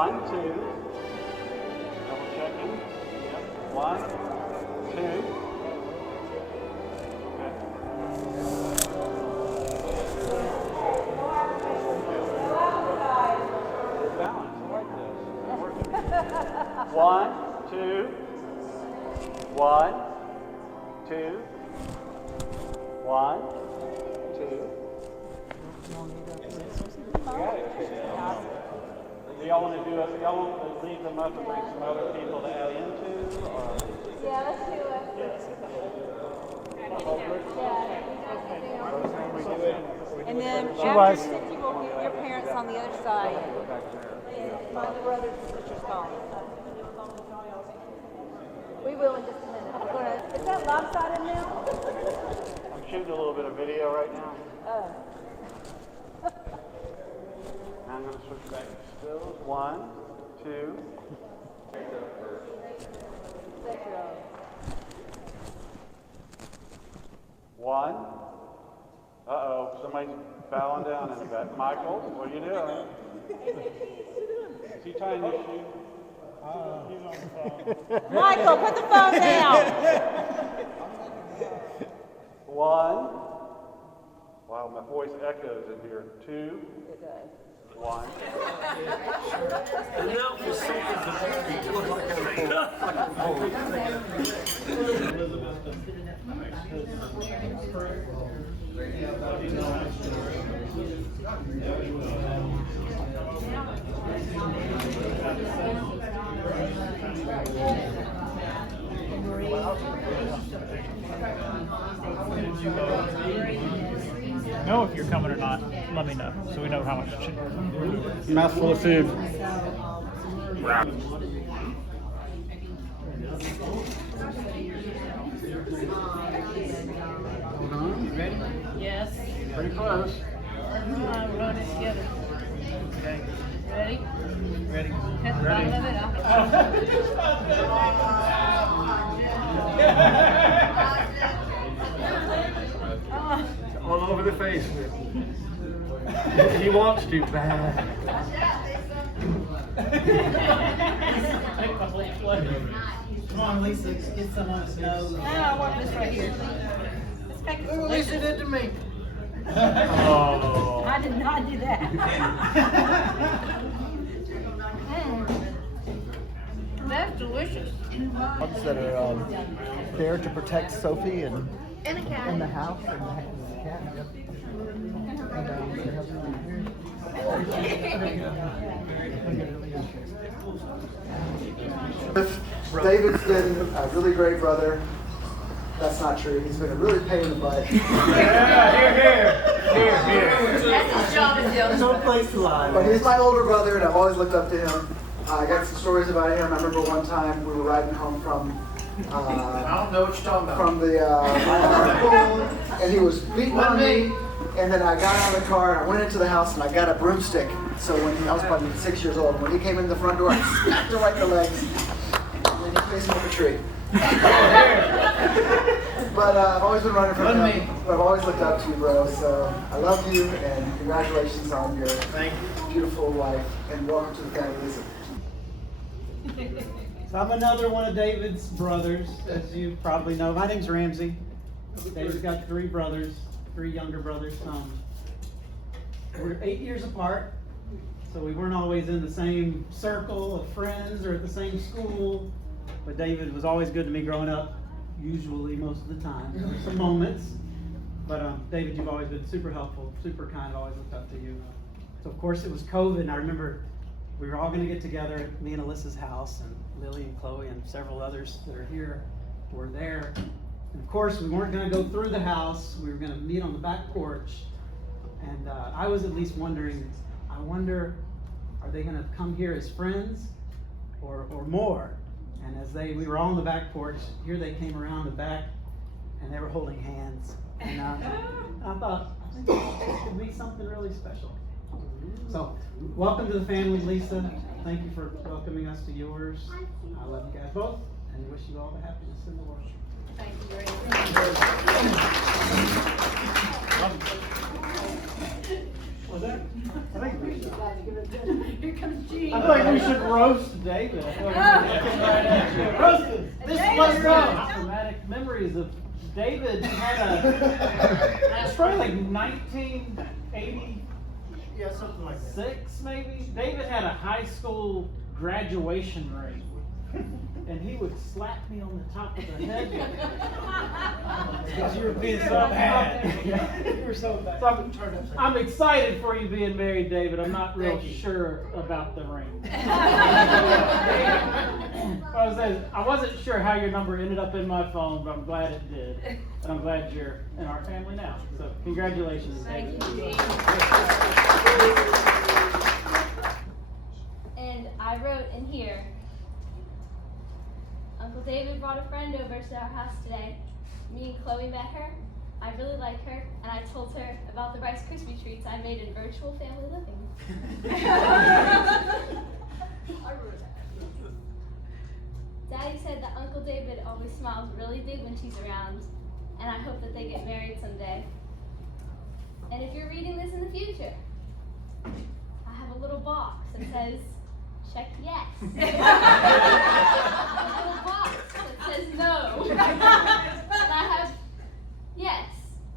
1, 2. Double checking. Yep. 1, 2. Okay. Balance. I like this. Working. 1, 2. 1, 2. 1, 2. Do y'all want to do it? Y'all want to leave them up and bring some other people to add into? Or? Yeah, let's do it. And then after Cindy will get your parents on the other side. My brothers and sisters calling. We will in just a minute. Is that lopsided now? I'm shooting a little bit of video right now. Now I'm going to switch back to stills. 1, 2. One. Uh-oh, somebody's bowing down in the back. Michael, what are you doing? Is he tying his shoe? He's on the phone. Michael, put the phone down. 1. Wow, my voice echoes in here. 2. 1. Know if you're coming or not, let me know so we know how much it should be. Mouthful of food. Hold on, you ready? Yes. Pretty close. We're going it together. Okay. Ready? Ready? Cut the bottom of it off. All over the face. He wants to bad. Come on, Lisa, get some of his nose. No, I want this right here. Let's take this. Lisa did to me. Oh. I did not do that. That's delicious. Dogs that are there to protect Sophie and And a cat. in the house and the cat. Yep. And, her husband here. David's been a really great brother. That's not true. He's been a really pain in the butt. That's his job is the No place to lie. But he's my older brother, and I've always looked up to him. I got some stories about him. I remember one time we were riding home from I don't know what you're talking about. from the pool, and he was beating on me. And then I got out of the car and I went into the house and I got a broomstick. So when I was probably 6 years old, when he came in the front door, I smacked him right in the legs. And then he faced him up a tree. But I've always been running from him. But I've always looked up to you, bro. So I love you and congratulations on your beautiful wife. And welcome to the family. So I'm another one of David's brothers, as you probably know. My name's Ramsey. David's got 3 brothers, 3 younger brothers. We're 8 years apart, so we weren't always in the same circle of friends or at the same school. But David was always good to me growing up, usually most of the time. There were some moments. But David, you've always been super helpful, super kind, always looked up to you. So of course it was COVID, and I remember we were all going to get together at me and Alyssa's house, and Lily and Chloe and several others that are here were there. And of course, we weren't going to go through the house. We were going to meet on the back porch. And I was at least wondering, I wonder, are they going to come here as friends or more? And as we were all on the back porch, here they came around the back and they were holding hands. And I thought, I think this could be something really special. So, welcome to the family, Lisa. Thank you for welcoming us to yours. I love you guys both and wish you all the happiness in the world. Thank you very much. Was that? I think we should. Here comes Gene. I feel like we should roast David. I feel like we're looking right at you. Roasted. This David, was roast. traumatic memories of David had it's probably like 1986 Yeah, something like that. maybe. David had a high school graduation ring. And he would slap me on the top of the head. Because you were being so bad. You were so bad. So I'm excited for you being married, David. I'm not real Thank you. sure about the ring. I wasn't sure how your number ended up in my phone, but I'm glad it did. And I'm glad you're in our family now. So congratulations, Thank David. you, Gene. And I wrote in here, Uncle David brought a friend over to our house today. Me and Chloe met her. I really like her, and I told her about the Rice Krispie treats I made in virtual family living. Daddy said that Uncle David always smiles really big when she's around, and I hope that they get married someday. And if you're reading this in the future, I have a little box that says, check yes. A little box that says no. And I have yes,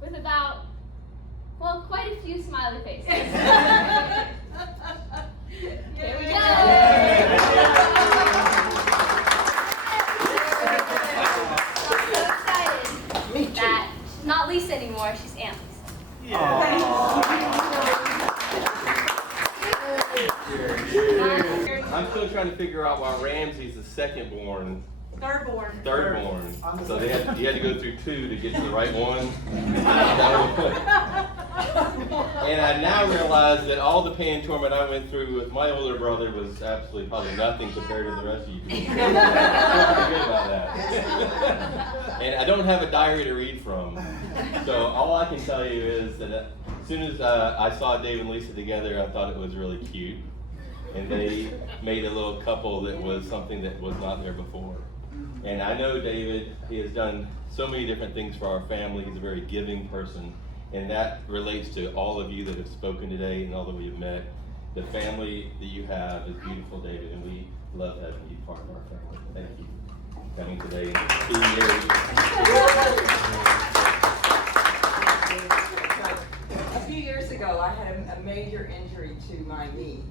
with about, well, quite a few smiley faces. Here we go. I'm so excited that she's not Lisa anymore, she's Aunt Lisa. I'm still trying to figure out why Ramsey's the second born. Third born. So he had to go through two to get to the right one. And I now realize that all the pain and torment I went through with my older brother was absolutely probably nothing compared to the rest of you people. I feel pretty good about that. And I don't have a diary to read from. So all I can tell you is that as soon as I saw Dave and Lisa together, I thought it was really cute. And they made a little couple that was something that was not there before. And I know David, he has done so many different things for our family. He's a very giving person. And that relates to all of you that have spoken today and all that we have met. The family that you have is beautiful, David, and we love having you part of our family. Thank you for coming today and being married. A few years ago, I had a major injury to my knee.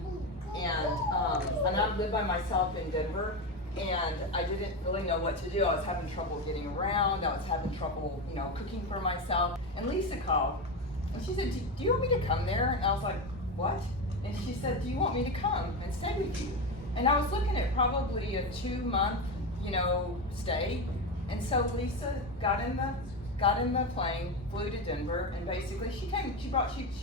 And I lived by myself in Denver, and I didn't really know what to do. I was having trouble getting around. I was having trouble, cooking for myself. And Lisa called, and she said, do you want me to come there? And I was like, what? And she said, do you want me to come and stay with you? And I was looking at probably a 2-month, stay. And so Lisa got in the plane, flew to Denver, and basically she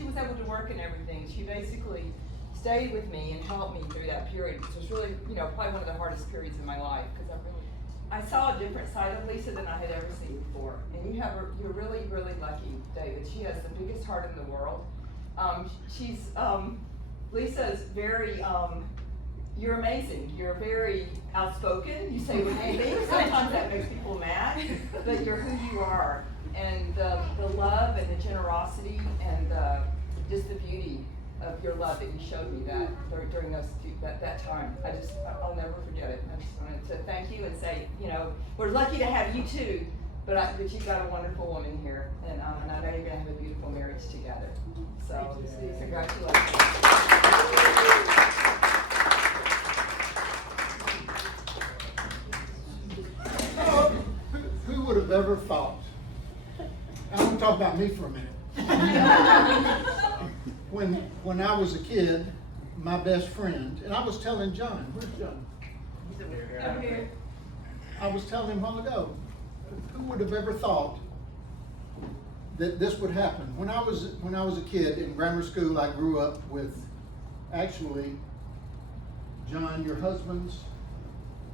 was able to work and everything. She basically stayed with me and helped me through that period, which was really, probably one of the hardest periods in my life, because I saw a different side of Lisa than I had ever seen before. And you're really, really lucky, David. She has the biggest heart in the world. Lisa's very, you're amazing. You're very outspoken. You say what you think. Sometimes that makes people mad, but you're who you are. And the love and the generosity and just the beauty of your love that you showed me that during that time. I'll never forget it. I just wanted to thank you and say, we're lucky to have you too, but you've got a wonderful woman here, and I know you're gonna have a beautiful marriage together. So congratulations. Who would have ever thought? I'm going to talk about me for a minute. When I was a kid, my best friend, and I was telling John, where's John? Over here. I was telling him a while ago, who would have ever thought that this would happen? When I was a kid in grammar school, I grew up with, actually, John, your husband's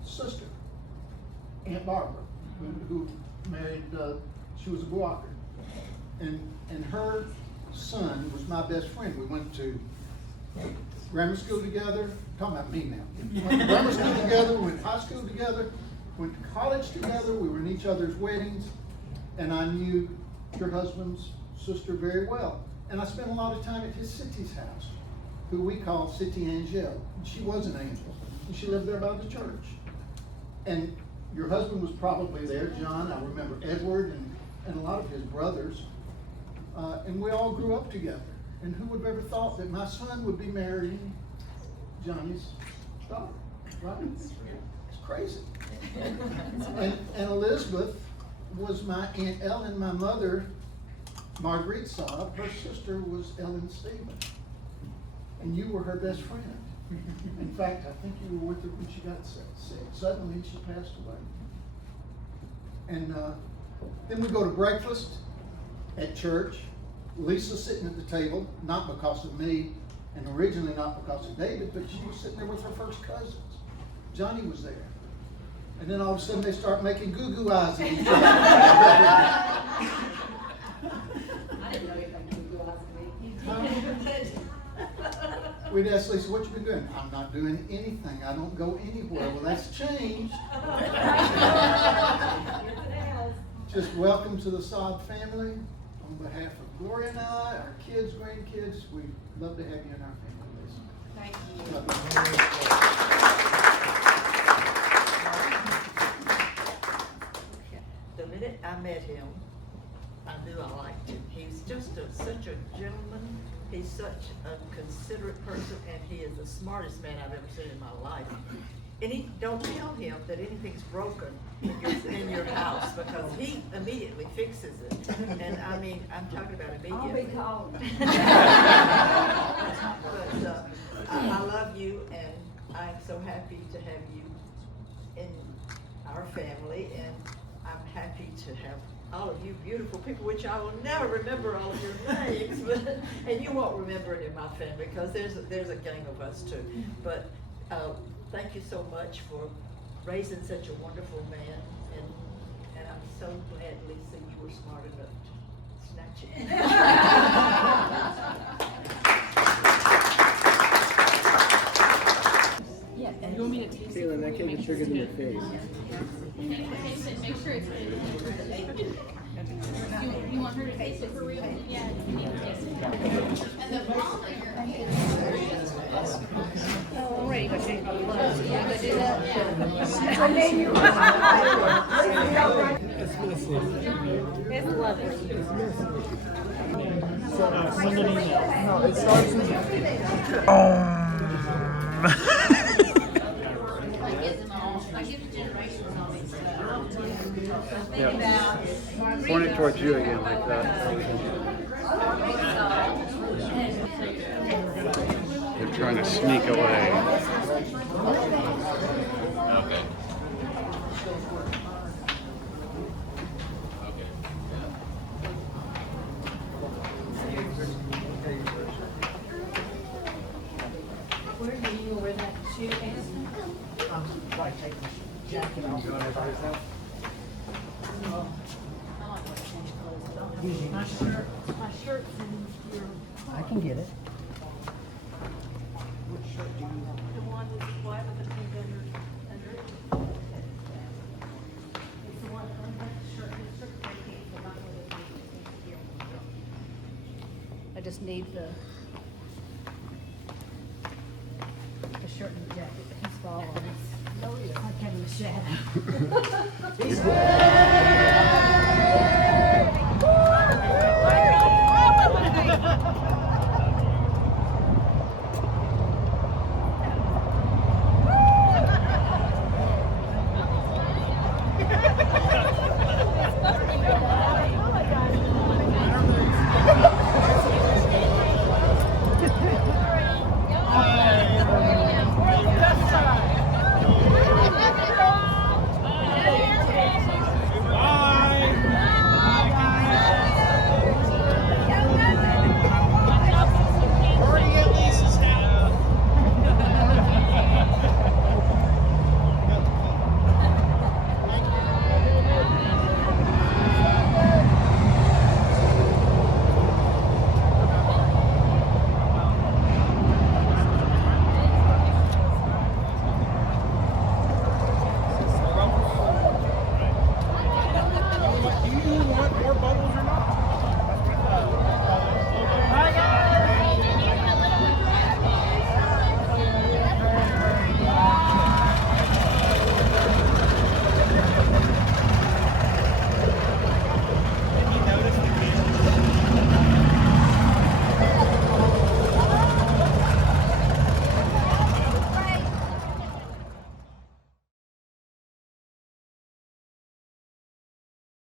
sister, Aunt Barbara, who married, she was a Booker. And her son was my best friend. We went to grammar school together. I'm talking about me now. We went to grammar school together, we went to high school together, went to college together, we were in each other's weddings, and I knew your husband's sister very well. And I spent a lot of time at his Sitty's house, who we call Sitty Angel. She was an angel, and she lived there by the church. And your husband was probably there, John. I remember Edward and a lot of his brothers. And we all grew up together. And who would have ever thought that my son would be marrying Johnny's daughter, right? It's crazy. And Elizabeth was my Aunt Ellen, my mother, Marguerite Saab. Her sister was Ellen Stevens. And you were her best friend. In fact, I think you were with her when she got sick. Suddenly she passed away. And then we go to breakfast at church. Lisa sitting at the table, not because of me, and originally not because of David, but she was sitting there with her first cousins. Johnny was there. And then all of a sudden they start making goo-goo eyes at each other. I didn't know he'd make goo-goo eyes at me. We'd ask Lisa, what you been doing? I'm not doing anything. I don't go anywhere. Well, that's changed. Just welcome to the Saab family. On behalf of Gloria and I, our kids, grandkids, we'd love to have you in our family, Lisa. Thank you. Love you. The minute I met him, I knew I liked him. He's just such a gentleman. He's such a considerate person, and he is the smartest man I've ever seen in my life. And don't tell him that anything's broken in your house, because he immediately fixes it. And I mean, I'm talking about immediately. I'll be calling. But I love you, and I'm so happy to have you in our family, and I'm happy to have all of you beautiful people, which I will never remember all of your names, but, and you won't remember it in my family, because there's a gang of us too. But thank you so much for raising such a wonderful man, and I'm so glad, Lisa, you were smart enough to snatch it. Yeah, and you want me to taste it? Feeling that cake is bigger than your face. Taste it, make sure it's good. You want her to taste it for real? Yeah, you need to taste it. And the mom Alright, go change my clothes. You wanna go do that? It's lovely. Point it towards you again like that. They're trying to sneak away. Okay. Where do you wear that shoe? Jacket off. My shirt's in your. I can get it. The one that's white with the pink under it. It's the one on that shirt, the shirt that I gave, but not with the pink here. I just need the shirt and the jacket, but he's following us. It's like having a shadow.